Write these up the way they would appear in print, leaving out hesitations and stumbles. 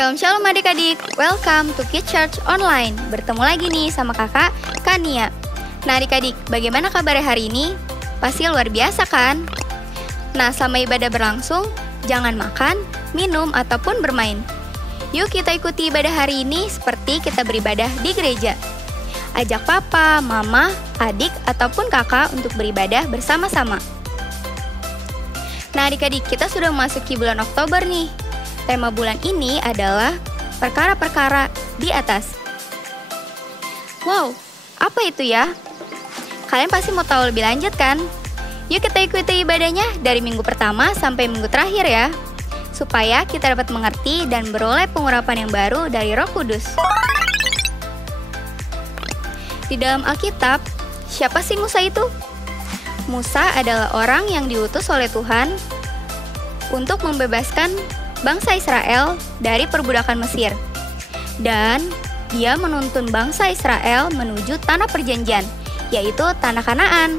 Shalom shalom adik-adik, welcome to Kids Church Online. Bertemu lagi nih sama kakak Kania. Nah adik-adik, bagaimana kabarnya hari ini? Pasti luar biasa kan? Nah selama ibadah berlangsung, jangan makan, minum, ataupun bermain. Yuk kita ikuti ibadah hari ini seperti kita beribadah di gereja. Ajak papa, mama, adik, ataupun kakak untuk beribadah bersama-sama. Nah adik-adik, kita sudah memasuki bulan Oktober nih. Tema bulan ini adalah perkara-perkara di atas. Wow, apa itu ya? Kalian pasti mau tahu lebih lanjut kan? Yuk kita ikuti ibadahnya dari minggu pertama sampai minggu terakhir ya, supaya kita dapat mengerti dan beroleh pengurapan yang baru dari Roh Kudus. Di dalam Alkitab, siapa sih Musa itu? Musa adalah orang yang diutus oleh Tuhan untuk membebaskan bangsa Israel dari perbudakan Mesir. Dan dia menuntun bangsa Israel menuju tanah perjanjian, yaitu tanah Kanaan.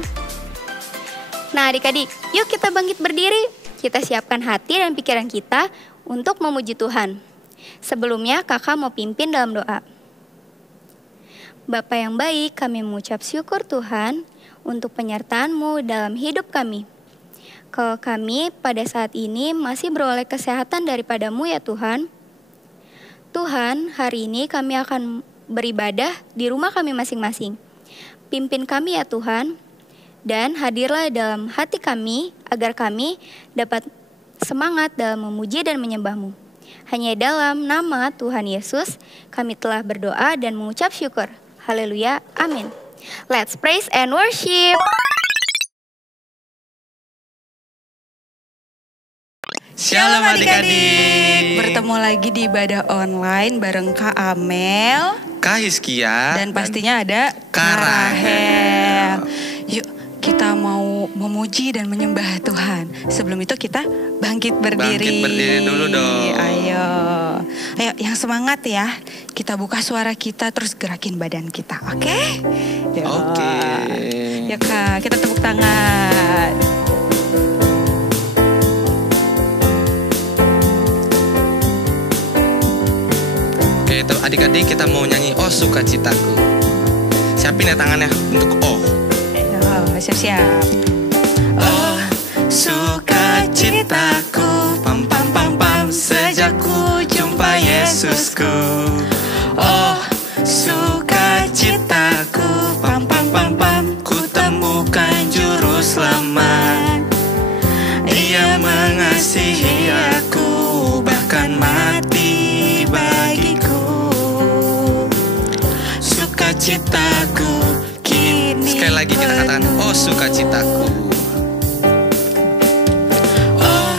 Nah adik-adik, yuk kita bangkit berdiri. Kita siapkan hati dan pikiran kita untuk memuji Tuhan. Sebelumnya kakak mau pimpin dalam doa. Bapa yang baik, kami mengucap syukur Tuhan untuk penyertaan-Mu dalam hidup kami. Kalau kami pada saat ini masih beroleh kesehatan daripada-Mu ya Tuhan. Tuhan, hari ini kami akan beribadah di rumah kami masing-masing. Pimpin kami ya Tuhan, dan hadirlah dalam hati kami agar kami dapat semangat dalam memuji dan menyembah-Mu. Hanya dalam nama Tuhan Yesus kami telah berdoa dan mengucap syukur. Haleluya, amin. Let's praise and worship. Shalom adik-adik. Bertemu lagi di ibadah online bareng Kak Amel, Kak Hizkia, dan pastinya ada Kak Rahel. Yuk kita mau memuji dan menyembah Tuhan. Sebelum itu kita bangkit berdiri. Bangkit berdiri dulu dong. Ayo yang semangat ya. Kita buka suara kita terus gerakin badan kita, oke? Oke. Ya Kak, kita tepuk tangan. Oke, itu adik-adik kita mau nyanyi Oh Sukacitaku. Siapin ya tangannya untuk Oh. Siap-siap. Oh sukacitaku, pam pam pam pam, sejak ku jumpa Yesusku. Oh sukacitaku, pam pam pam pam, ku temukan juru selamat. Ia mengasihi aku, bahkan mati bagiku. Sukacitaku kini. Sekali lagi kita katakan Oh sukacitaku. Oh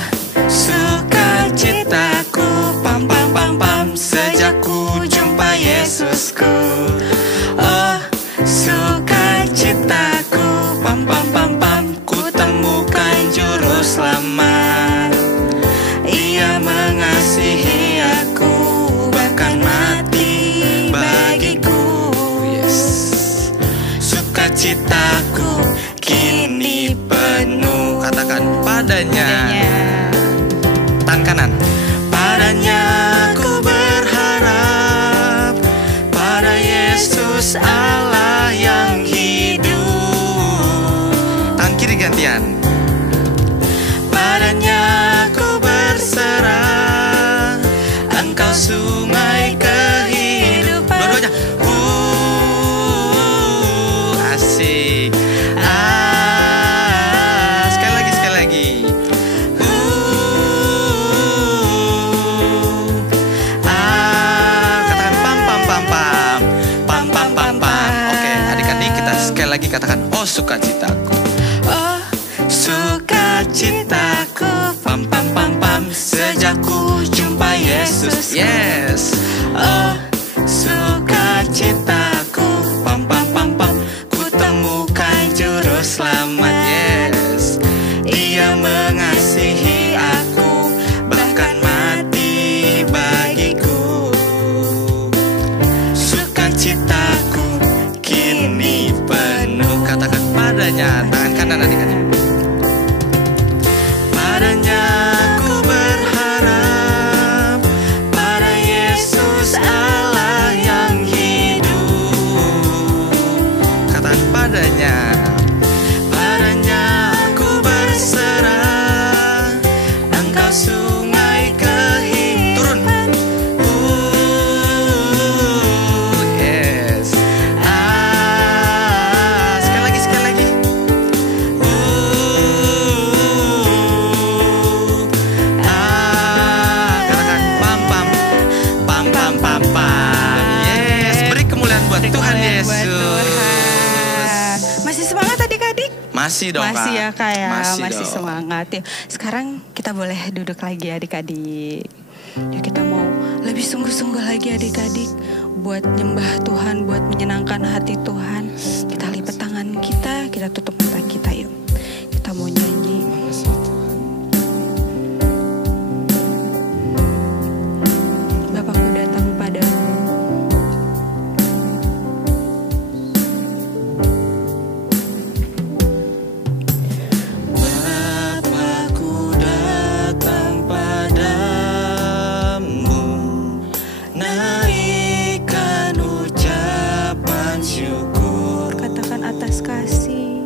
sukacitaku, pam pam pam pam, sejak ku jumpa Yesusku. Oh sukacitaku, pam pam pam pam, ku temukan juru selamat. Ia mengasihi aku, bahkan mati bagiku. Yes. Sukacitaku kini penuh. Katakan padanya. Tangan kanan. Padanya ku berharap, pada Yesus Allah yang hidup. Tangan kiri gantian. Padanya ku berserah, Engkau sungai kehidupan. Dua-duanya. Asik. Sekali lagi, sekali lagi. Katakan pam pam pam pam, pam pam pam pam. Oke, adik-adik kita sekali lagi katakan Oh sukacitaku. Oh sukacitaku, pam pam pam pam, sejak ku jumpa Yesus. Yes. Oh sukacitaku, pam pam pam pam, ku temukan juru selamat. Yes. Ia mengasihi aku, bahkan mati bagiku. Sukacitaku kini penuh. Katakan padanya. Tangan kanan adik-adik. Padanya ku berharap, pada Yesus Tuhan yang Yesus. buat Tuhan. Masih semangat adik-adik? Masih dong Masih Kak. ya Kak ya, masih dong. semangat. Yuk, sekarang kita boleh duduk lagi adik-adik. Yuk kita mau lebih sungguh-sungguh lagi adik-adik. Buat nyembah Tuhan, buat menyenangkan hati Tuhan. Kita lipat tangan kita tutup mata kita yuk. Kita mau nyanyi. Bapakku datang padamu. Bapakku datang padamu, naikkan ucapan syukur. Katakan atas kasih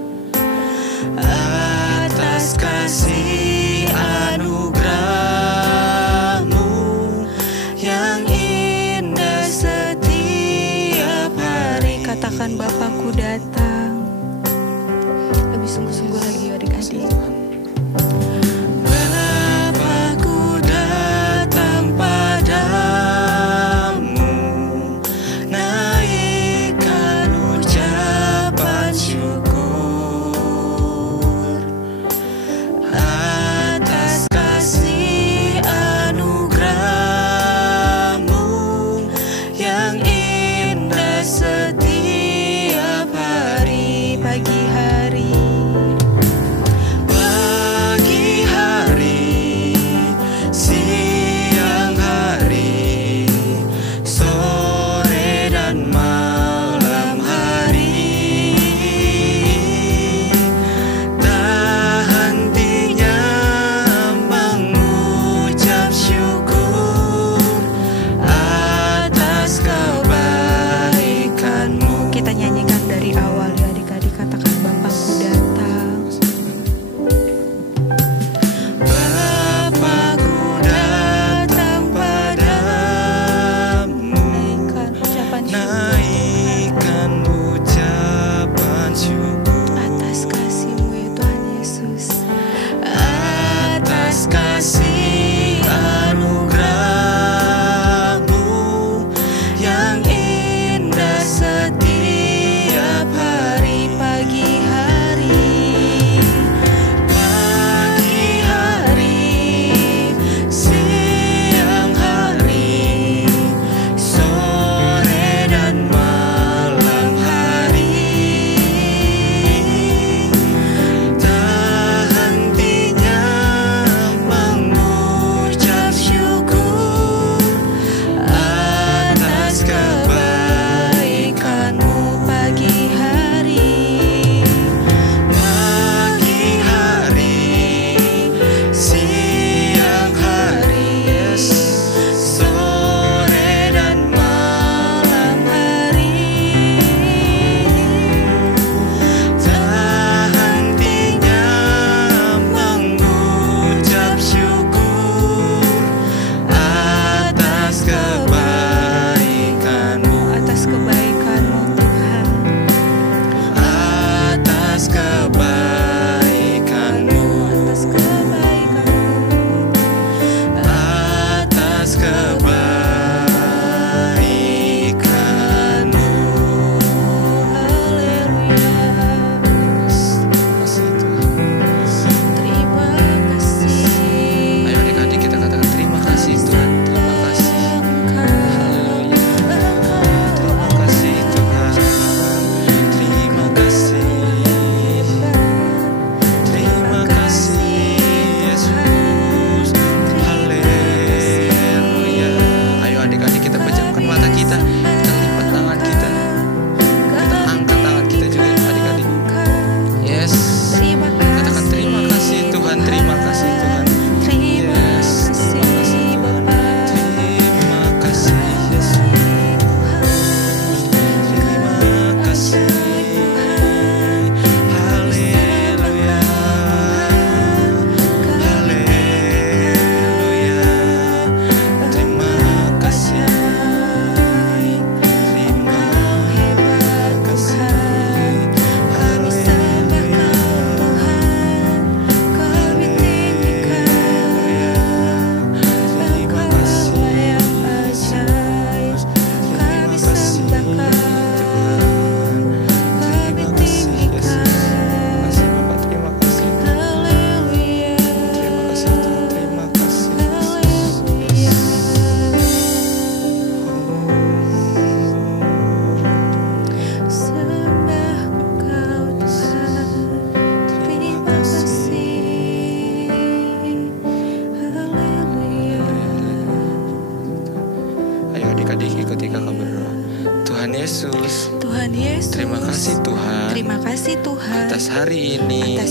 ketika kau berdoa. Tuhan Yesus, Tuhan Yesus, terima kasih Tuhan. Terima kasih Tuhan Atas hari ini,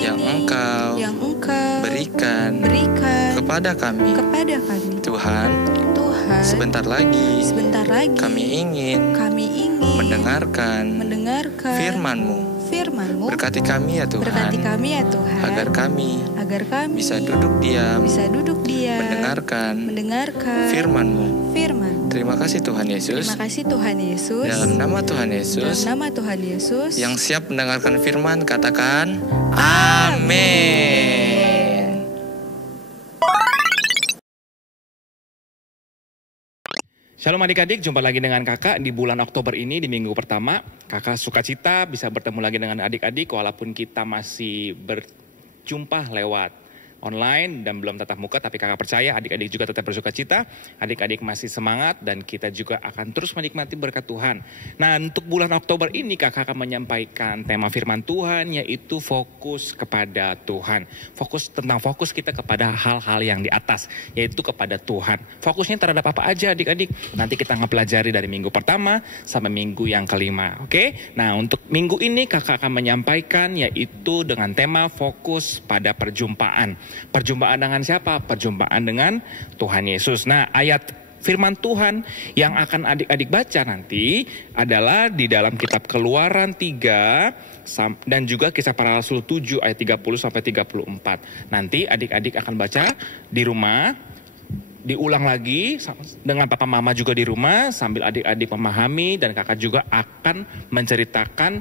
yang Engkau berikan kepada kami. Tuhan, sebentar lagi kami ingin mendengarkan firman-Mu. Berkati kami ya Tuhan, agar kami bisa duduk diam, mendengarkan firman-Mu. Terima kasih Tuhan Yesus. Dalam nama Tuhan Yesus, yang siap mendengarkan firman, katakan amin. Shalom adik-adik, jumpa lagi dengan kakak di bulan Oktober ini di minggu pertama. Kakak sukacita bisa bertemu lagi dengan adik-adik walaupun kita masih berjumpa lewat online dan belum tatap muka, tapi kakak percaya adik-adik juga tetap bersukacita, adik-adik masih semangat dan kita juga akan terus menikmati berkat Tuhan. Nah, untuk bulan Oktober ini kakak akan menyampaikan tema firman Tuhan, yaitu fokus kepada Tuhan. Fokus kita kepada hal-hal yang di atas, yaitu kepada Tuhan. Fokusnya terhadap apa aja adik-adik? Nanti kita ngepelajari dari minggu pertama sampai minggu yang kelima, oke? Nah, untuk minggu ini kakak akan menyampaikan yaitu dengan tema fokus pada perjumpaan. Perjumpaan dengan siapa? Perjumpaan dengan Tuhan Yesus. Nah, ayat firman Tuhan yang akan adik-adik baca nanti adalah di dalam kitab Keluaran 3 dan juga Kisah Para Rasul 7 ayat 30 sampai 34. Nanti adik-adik akan baca di rumah, diulang lagi dengan papa mama juga di rumah sambil adik-adik memahami, dan kakak juga akan menceritakan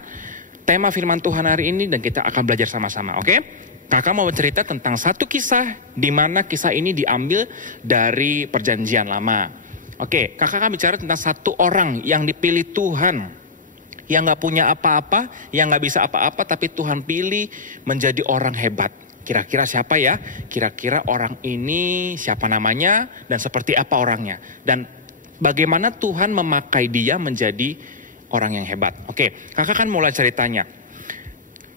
tema firman Tuhan hari ini dan kita akan belajar sama-sama, oke? Kakak mau bercerita tentang satu kisah di mana kisah ini diambil dari Perjanjian Lama. Oke, kakak akan bicara tentang satu orang yang dipilih Tuhan, yang gak punya apa-apa, yang gak bisa apa-apa, tapi Tuhan pilih menjadi orang hebat. Kira-kira siapa ya? Kira-kira orang ini siapa namanya dan seperti apa orangnya? Dan bagaimana Tuhan memakai dia menjadi orang yang hebat. Oke, kakak kan mulai ceritanya.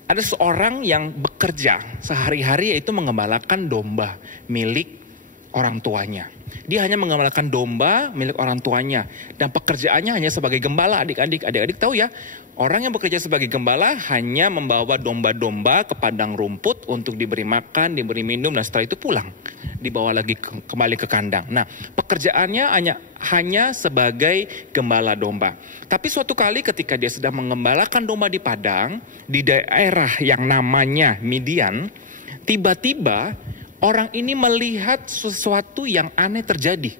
Ada seorang yang bekerja sehari-hari yaitu mengembalakan domba milik orang tuanya. Dia hanya mengembalakan domba milik orang tuanya. Dan pekerjaannya hanya sebagai gembala, adik-adik. Adik-adik tahu ya, orang yang bekerja sebagai gembala hanya membawa domba-domba ke padang rumput untuk diberi makan, diberi minum, dan setelah itu pulang. Dibawa lagi kembali ke kandang. Nah, pekerjaannya hanya sebagai gembala domba. Tapi suatu kali ketika dia sedang mengembalakan domba di padang, di daerah yang namanya Midian, tiba-tiba orang ini melihat sesuatu yang aneh terjadi.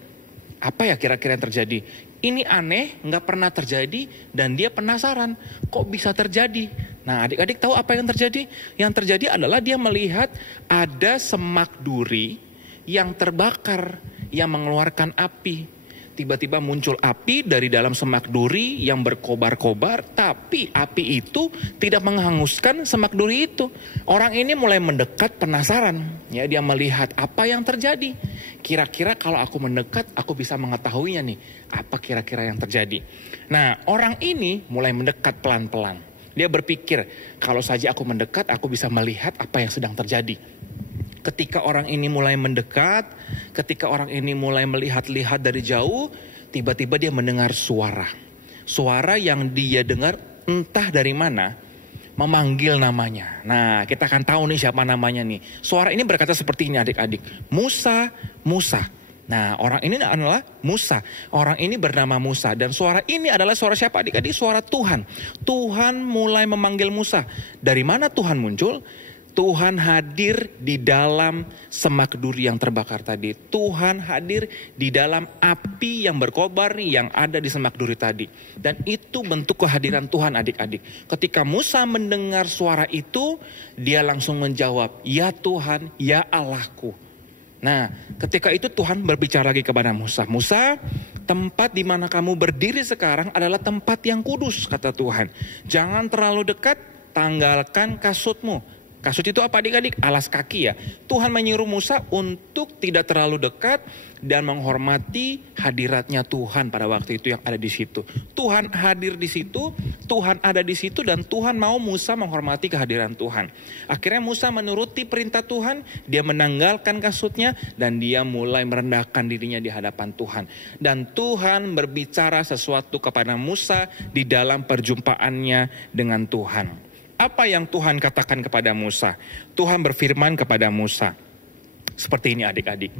Apa ya kira-kira yang terjadi? Ini aneh, nggak pernah terjadi, dan dia penasaran, kok bisa terjadi? Nah, adik-adik tahu apa yang terjadi? Yang terjadi adalah dia melihat ada semak duri yang terbakar, yang mengeluarkan api. Tiba-tiba muncul api dari dalam semak duri yang berkobar-kobar, tapi api itu tidak menghanguskan semak duri itu. Orang ini mulai mendekat penasaran, ya, dia melihat apa yang terjadi. Kira-kira kalau aku mendekat, aku bisa mengetahuinya nih, apa kira-kira yang terjadi. Nah, orang ini mulai mendekat pelan-pelan. Dia berpikir, kalau saja aku mendekat, aku bisa melihat apa yang sedang terjadi. Ketika orang ini mulai mendekat, ketika orang ini mulai melihat-lihat dari jauh, tiba-tiba dia mendengar suara. Suara yang dia dengar entah dari mana, memanggil namanya. Nah, kita akan tahu nih siapa namanya nih. Suara ini berkata seperti ini adik-adik. Musa, Musa. Nah, orang ini adalah Musa. Orang ini bernama Musa. Dan suara ini adalah suara siapa adik-adik? Suara Tuhan. Tuhan mulai memanggil Musa. Dari mana Tuhan muncul? Tuhan hadir di dalam semak duri yang terbakar tadi. Tuhan hadir di dalam api yang berkobar yang ada di semak duri tadi. Dan itu bentuk kehadiran Tuhan adik-adik. Ketika Musa mendengar suara itu, dia langsung menjawab, "Ya Tuhan, ya Allahku." Nah, ketika itu Tuhan berbicara lagi kepada Musa. "Musa, tempat di mana kamu berdiri sekarang adalah tempat yang kudus," kata Tuhan. "Jangan terlalu dekat, tanggalkan kasutmu. Kasut itu apa adik-adik? Alas kaki ya. Tuhan menyuruh Musa untuk tidak terlalu dekat dan menghormati hadiratnya Tuhan pada waktu itu yang ada di situ. Tuhan hadir di situ, Tuhan ada di situ, dan Tuhan mau Musa menghormati kehadiran Tuhan. Akhirnya Musa menuruti perintah Tuhan, dia menanggalkan kasutnya dan dia mulai merendahkan dirinya di hadapan Tuhan. Dan Tuhan berbicara sesuatu kepada Musa di dalam perjumpaannya dengan Tuhan. Apa yang Tuhan katakan kepada Musa? Tuhan berfirman kepada Musa. Seperti ini adik-adik.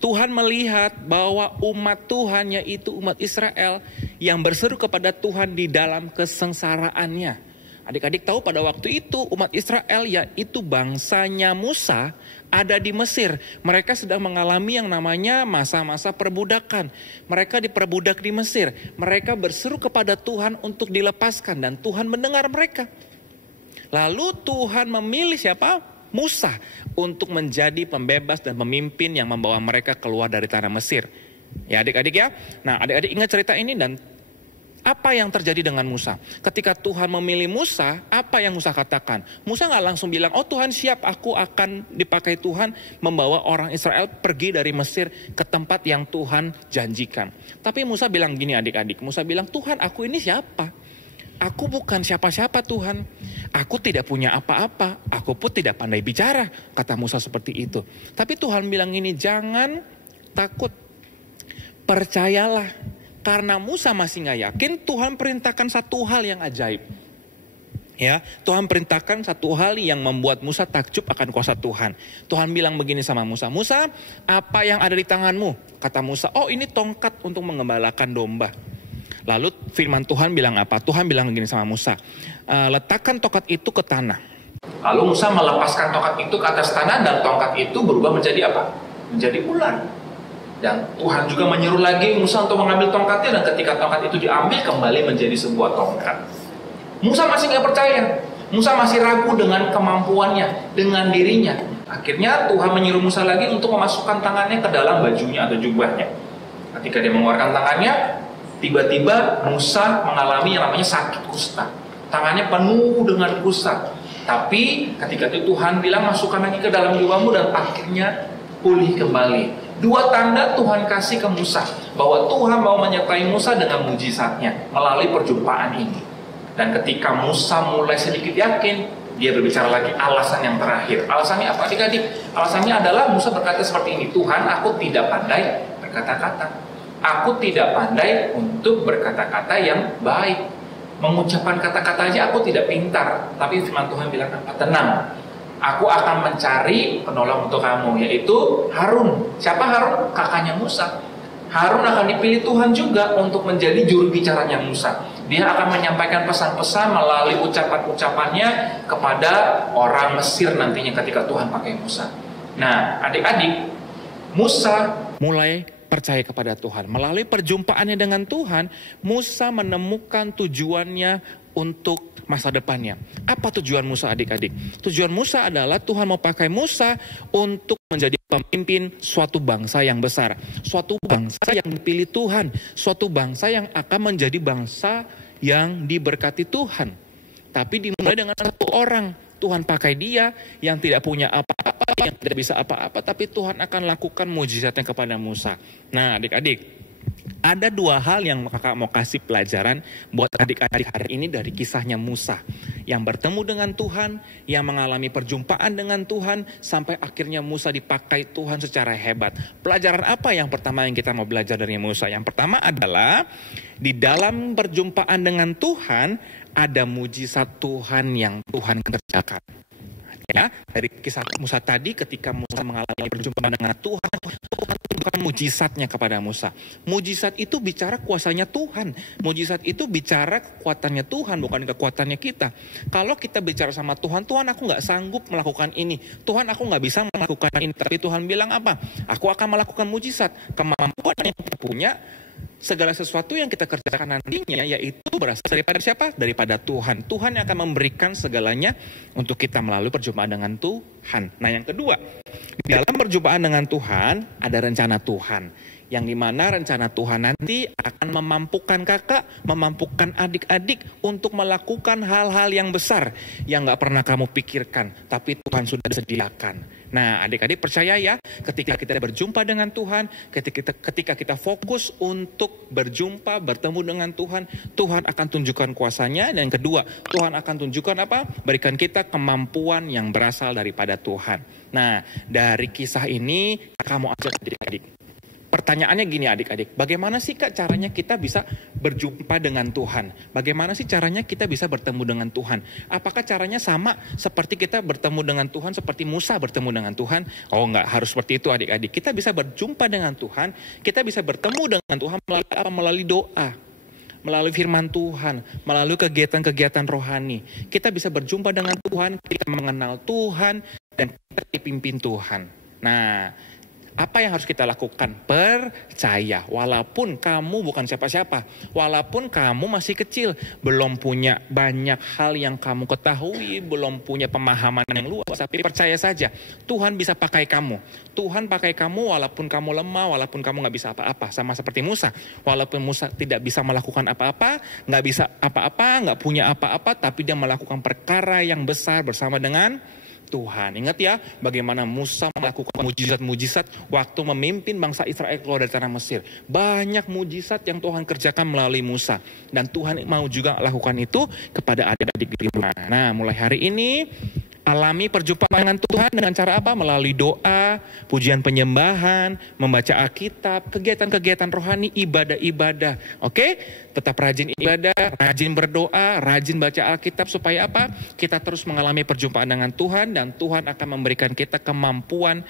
Tuhan melihat bahwa umat Tuhan, yaitu umat Israel, yang berseru kepada Tuhan di dalam kesengsaraannya. Adik-adik tahu pada waktu itu umat Israel, yaitu bangsanya Musa, ada di Mesir. Mereka sedang mengalami yang namanya masa-masa perbudakan. Mereka diperbudak di Mesir. Mereka berseru kepada Tuhan untuk dilepaskan dan Tuhan mendengar mereka. Lalu Tuhan memilih siapa? Musa untuk menjadi pembebas dan pemimpin yang membawa mereka keluar dari tanah Mesir. Ya adik-adik ya. Nah adik-adik ingat cerita ini dan apa yang terjadi dengan Musa? Ketika Tuhan memilih Musa, apa yang Musa katakan? Musa gak langsung bilang, oh Tuhan siap, aku akan dipakai Tuhan membawa orang Israel pergi dari Mesir ke tempat yang Tuhan janjikan. Tapi Musa bilang gini adik-adik, Musa bilang, Tuhan aku ini siapa? Aku bukan siapa-siapa Tuhan. Aku tidak punya apa-apa. Aku pun tidak pandai bicara. Kata Musa seperti itu. Tapi Tuhan bilang ini, jangan takut. Percayalah. Karena Musa masih gak yakin, Tuhan perintahkan satu hal yang ajaib. Ya, Tuhan perintahkan satu hal yang membuat Musa takjub akan kuasa Tuhan. Tuhan bilang begini sama Musa, Musa, apa yang ada di tanganmu? Kata Musa, oh ini tongkat untuk mengembalakan domba. Lalu firman Tuhan bilang apa? Tuhan bilang begini sama Musa, letakkan tongkat itu ke tanah. Lalu Musa melepaskan tongkat itu ke atas tanah dan tongkat itu berubah menjadi apa? Menjadi ular. Dan Tuhan juga menyuruh lagi Musa untuk mengambil tongkatnya dan ketika tongkat itu diambil kembali menjadi sebuah tongkat. Musa masih nggak percaya. Musa masih ragu dengan kemampuannya, dengan dirinya. Akhirnya Tuhan menyuruh Musa lagi untuk memasukkan tangannya ke dalam bajunya atau jubahnya. Ketika dia mengeluarkan tangannya, tiba-tiba Musa mengalami yang namanya sakit kusta. Tangannya penuh dengan kusta. Tapi ketika itu Tuhan bilang masukkan lagi ke dalam jubahmu dan akhirnya pulih kembali. Dua tanda Tuhan kasih ke Musa bahwa Tuhan mau menyertai Musa dengan mujizatnya melalui perjumpaan ini. Dan ketika Musa mulai sedikit yakin, dia berbicara lagi alasan yang terakhir. Alasannya apa adik-adik? Alasannya adalah Musa berkata seperti ini, Tuhan aku tidak pandai berkata-kata. Aku tidak pandai untuk berkata-kata yang baik. Mengucapkan kata-kata aja aku tidak pintar. Tapi firman Tuhan bilang apa? Tenang. Aku akan mencari penolong untuk kamu, yaitu Harun. Siapa Harun? Kakaknya Musa. Harun akan dipilih Tuhan juga untuk menjadi juru bicaranya Musa. Dia akan menyampaikan pesan-pesan melalui ucapan-ucapannya kepada orang Mesir nantinya ketika Tuhan pakai Musa. Nah, adik-adik, Musa mulai percaya kepada Tuhan. Melalui perjumpaannya dengan Tuhan, Musa menemukan tujuannya untuk masa depannya. Apa tujuan Musa adik-adik? Tujuan Musa adalah Tuhan mau pakai Musa untuk menjadi pemimpin suatu bangsa yang besar. Suatu bangsa yang dipilih Tuhan. Suatu bangsa yang akan menjadi bangsa yang diberkati Tuhan. Tapi dimulai dengan satu orang. Tuhan pakai dia yang tidak punya apa-apa, yang tidak bisa apa-apa, tapi Tuhan akan lakukan mujizatnya kepada Musa. Nah adik-adik, ada dua hal yang kakak mau kasih pelajaran buat adik-adik hari ini dari kisahnya Musa. Yang bertemu dengan Tuhan, yang mengalami perjumpaan dengan Tuhan, sampai akhirnya Musa dipakai Tuhan secara hebat. Pelajaran apa yang pertama yang kita mau belajar dari Musa? Yang pertama adalah, di dalam perjumpaan dengan Tuhan, ada mujizat Tuhan yang Tuhan kerjakan. Ya, dari kisah Musa tadi ketika Musa mengalami perjumpaan dengan Tuhan, Tuhan tunjukkan mujizatnya kepada Musa. Mujizat itu bicara kuasanya Tuhan. Mujizat itu bicara kekuatannya Tuhan, bukan kekuatannya kita. Kalau kita bicara sama Tuhan, Tuhan aku gak sanggup melakukan ini. Tuhan aku gak bisa melakukan ini. Tapi Tuhan bilang apa? Aku akan melakukan mujizat. Kemampuan yang kita punya segala sesuatu yang kita kerjakan nantinya yaitu berasal daripada siapa? Daripada Tuhan. Tuhan yang akan memberikan segalanya untuk kita melalui perjumpaan dengan Tuhan. Nah yang kedua, di dalam perjumpaan dengan Tuhan ada rencana Tuhan. Yang dimana rencana Tuhan nanti akan memampukan kakak, memampukan adik-adik untuk melakukan hal-hal yang besar yang gak pernah kamu pikirkan, tapi Tuhan sudah sediakan. Nah adik-adik percaya ya, ketika kita berjumpa dengan Tuhan, ketika kita fokus untuk berjumpa, bertemu dengan Tuhan, Tuhan akan tunjukkan kuasanya. Dan yang kedua, Tuhan akan tunjukkan apa? Berikan kita kemampuan yang berasal daripada Tuhan. Nah dari kisah ini, kamu ajak adik-adik. Pertanyaannya gini adik-adik, bagaimana sih kak caranya kita bisa berjumpa dengan Tuhan? Bagaimana sih caranya kita bisa bertemu dengan Tuhan? Apakah caranya sama seperti kita bertemu dengan Tuhan, seperti Musa bertemu dengan Tuhan? Oh enggak, harus seperti itu adik-adik. Kita bisa berjumpa dengan Tuhan, kita bisa bertemu dengan Tuhan melalui apa? Melalui doa, melalui firman Tuhan, melalui kegiatan-kegiatan rohani. Kita bisa berjumpa dengan Tuhan, kita mengenal Tuhan, dan kita dipimpin Tuhan. Nah, apa yang harus kita lakukan? Percaya. Walaupun kamu bukan siapa-siapa. Walaupun kamu masih kecil. Belum punya banyak hal yang kamu ketahui. Belum punya pemahaman yang luas. Tapi percaya saja. Tuhan bisa pakai kamu. Tuhan pakai kamu walaupun kamu lemah. Walaupun kamu gak bisa apa-apa. Sama seperti Musa. Walaupun Musa tidak bisa melakukan apa-apa. Gak bisa apa-apa. Gak punya apa-apa. Tapi dia melakukan perkara yang besar bersama dengan Tuhan. Ingat ya, bagaimana Musa melakukan mujizat-mujizat waktu memimpin bangsa Israel keluar dari tanah Mesir. Banyak mujizat yang Tuhan kerjakan melalui Musa. Dan Tuhan mau juga lakukan itu kepada adik-adik di rumah. Nah, mulai hari ini, alami perjumpaan dengan Tuhan dengan cara apa? Melalui doa, pujian penyembahan, membaca Alkitab, kegiatan-kegiatan rohani, ibadah-ibadah. Oke? Tetap rajin ibadah, rajin berdoa, rajin baca Alkitab supaya apa? Kita terus mengalami perjumpaan dengan Tuhan dan Tuhan akan memberikan kita kemampuan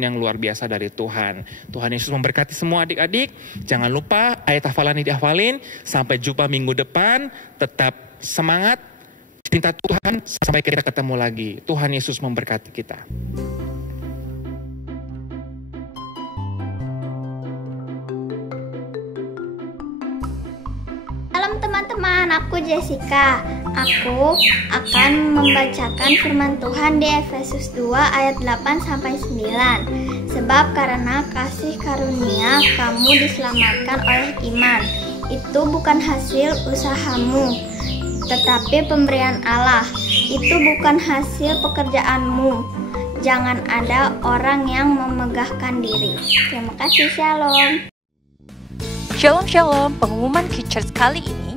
yang luar biasa dari Tuhan. Tuhan Yesus memberkati semua adik-adik. Jangan lupa ayat hafalan ini dihafalin. Sampai jumpa minggu depan. Tetap semangat. Cinta Tuhan sampai kita ketemu lagi. Tuhan Yesus memberkati kita. Salam teman-teman, aku Jessica. Aku akan membacakan firman Tuhan di Efesus 2 ayat 8-9. Sebab karena kasih karunia kamu diselamatkan oleh iman. Itu bukan hasil usahamu, tetapi pemberian Allah. Itu bukan hasil pekerjaanmu. Jangan ada orang yang memegahkan diri. Terima kasih, shalom. Shalom Shalom, pengumuman Kids Church kali ini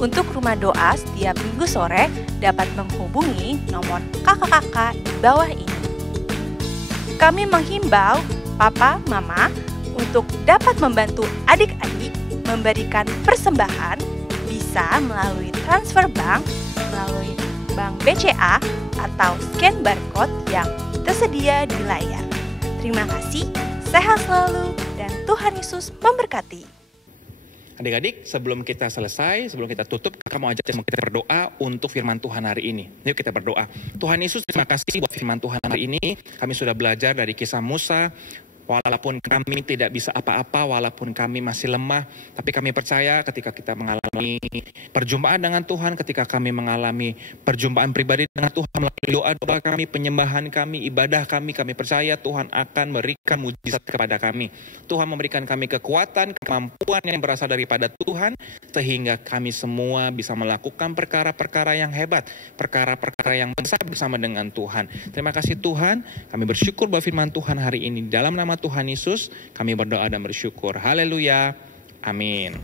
untuk rumah doa setiap minggu sore dapat menghubungi nomor kakak-kakak di bawah ini. Kami menghimbau Papa, Mama untuk dapat membantu adik-adik memberikan persembahan bisa melalui transfer bank, melalui bank BCA atau scan barcode yang tersedia di layar. Terima kasih, sehat selalu, dan Tuhan Yesus memberkati. Adik-adik, sebelum kita selesai, sebelum kita tutup, kamu ajak kita berdoa untuk firman Tuhan hari ini. Yuk kita berdoa. Tuhan Yesus, terima kasih buat firman Tuhan hari ini. Kami sudah belajar dari kisah Musa. Walaupun kami tidak bisa apa-apa, walaupun kami masih lemah, tapi kami percaya ketika kita mengalami perjumpaan dengan Tuhan, ketika kami mengalami perjumpaan pribadi dengan Tuhan, melalui doa-doa kami, penyembahan kami, ibadah kami percaya Tuhan akan memberikan mujizat kepada kami. Tuhan memberikan kami kekuatan, kemampuan yang berasal daripada Tuhan, sehingga kami semua bisa melakukan perkara-perkara yang hebat, perkara-perkara yang besar bersama dengan Tuhan. Terima kasih Tuhan, kami bersyukur bahwa firman Tuhan hari ini dalam nama Tuhan Yesus, kami berdoa dan bersyukur. Haleluya. Amin.